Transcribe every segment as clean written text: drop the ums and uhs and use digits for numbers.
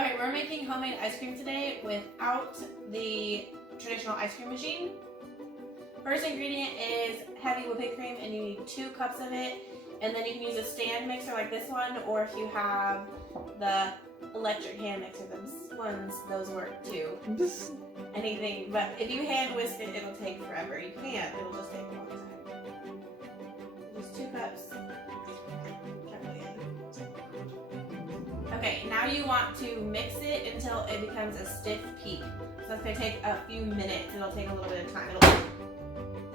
Okay, we're making homemade ice cream today without the traditional ice cream machine. First ingredient is heavy whipping cream, and you need 2 cups of it. And then you can use a stand mixer like this one, or if you have the electric hand mixer, those work too. Anything, but if you hand whisk it, it'll take forever. You can't, it'll just take a long time. Just 2 cups. Okay, now you want to mix it until it becomes a stiff peak. So that's gonna take a few minutes. It'll take a little bit of time.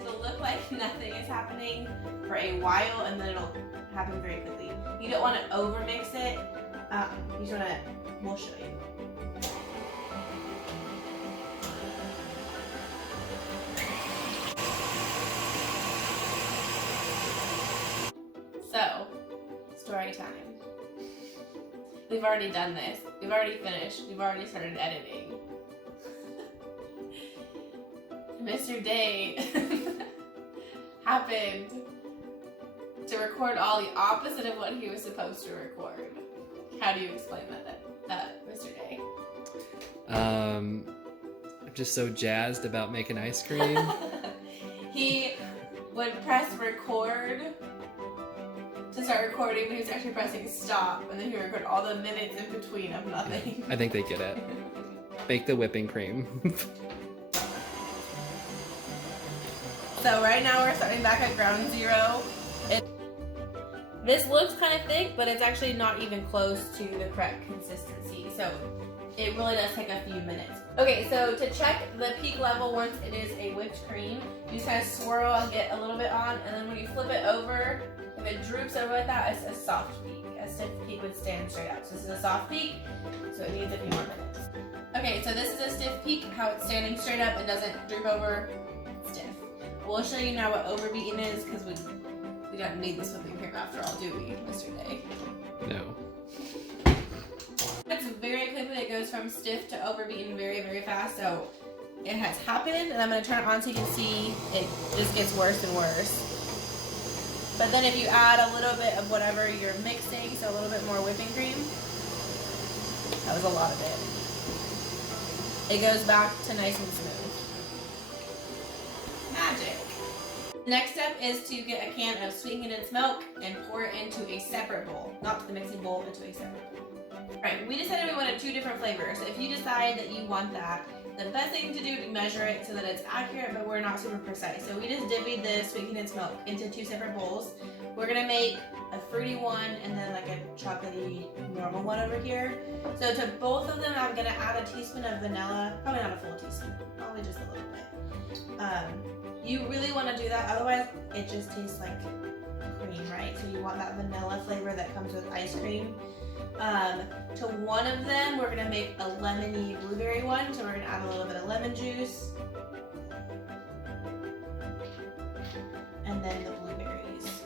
It'll look like nothing is happening for a while, and then it'll happen very quickly. You don't want to over mix it. You just want to, we'll show you. So, story time. We've already done this. We've already finished. We've already started editing. Mr. Day happened to record all the opposite of what he was supposed to record. How do you explain that, Mr. Day? I'm just so jazzed about making ice cream. He would press record to start recording, but he was actually pressing stop, and then he would record all the minutes in between of nothing. I think they get it. Bake the whipping cream. So right now we're starting back at ground zero. This looks kind of thick, but it's actually not even close to the correct consistency. So it really does take a few minutes. Okay, so to check the peak level once it is a whipped cream, you just kind of swirl and get a little bit on, and then when you flip it over, if it droops over like that, it's a soft peak. A stiff peak would stand straight up. So this is a soft peak, so it needs a few more minutes. Okay, so this is a stiff peak, how it's standing straight up and doesn't droop over, stiff. We'll show you now what overbeaten is, because we don't need this whipping cream after all, do we, Mr. Day? No. It's very quickly, it goes from stiff to overbeaten very, very fast, so it has happened, and I'm going to turn it on so you can see it just gets worse and worse. But then if you add a little bit of whatever you're mixing, so a little bit more whipping cream, that was a lot of it. It goes back to nice and smooth. Magic. Next step is to get a can of sweetened condensed milk and pour it into a separate bowl. Not the mixing bowl, into a separate bowl. Alright, we decided we wanted 2 different flavors. So if you decide that you want that, the best thing to do is measure it so that it's accurate, but we're not super precise. So we just divvied the sweet condensed milk into 2 separate bowls. We're gonna make a fruity one and then like a chocolatey normal one over here. So to both of them, I'm gonna add a teaspoon of vanilla, probably not a full teaspoon, probably just a little bit. You really want to do that, otherwise it just tastes like cream, right? So you want that vanilla flavor that comes with ice cream. To one of them, we're gonna make a lemony blueberry one, so we're gonna add a little bit of lemon juice. And then the blueberries.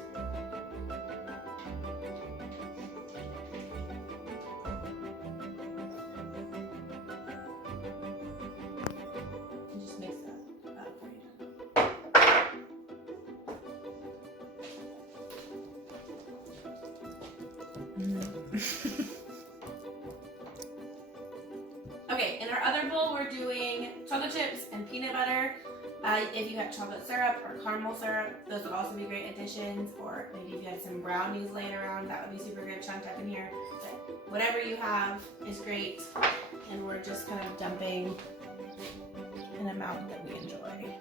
Just mix that up for you. Okay, in our other bowl, we're doing chocolate chips and peanut butter. If you have chocolate syrup or caramel syrup, those would also be great additions. Or maybe if you had some brownies laying around, that would be super good chunked up in here. But whatever you have is great. And we're just kind of dumping an amount that we enjoy.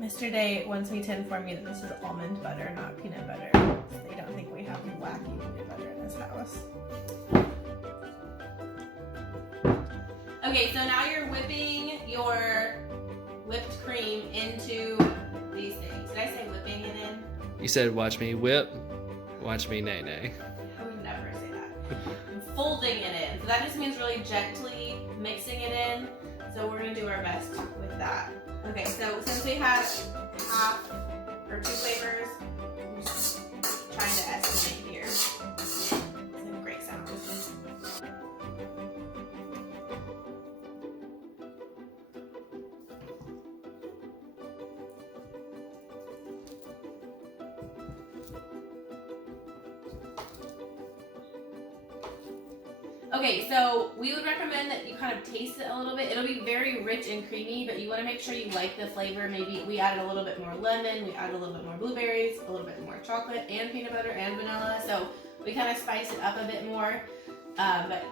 Mr. Day wants me to inform you that this is almond butter, not peanut butter. So they don't think we have wacky peanut butter in this house. Okay, so now you're whipping your whipped cream into these things. Did I say whipping it in? You said watch me whip, watch me nay nay. I would never say that. I'm folding it in. So that just means really gently mixing it in. So we're gonna do our best with that. Okay, so since we have half or 2 flavors, I'm just trying to estimate here. It's a great sound. Okay, so we would recommend that you kind of taste it a little bit. It'll be very rich and creamy, but you want to make sure you like the flavor. Maybe we added a little bit more lemon, we added a little bit more blueberries, a little bit more chocolate and peanut butter and vanilla. So we kind of spice it up a bit more, but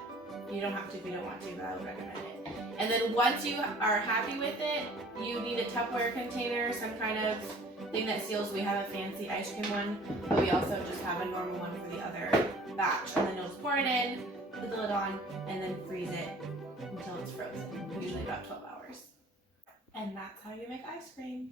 you don't have to if you don't want to, but I would recommend it. And then once you are happy with it, you need a Tupperware container, some kind of thing that seals. We have a fancy ice cream one, but we also just have a normal one for the other batch. And then you'll just pour it in, put the lid on, and then freeze it until it's frozen, usually about 12 hours. And that's how you make ice cream.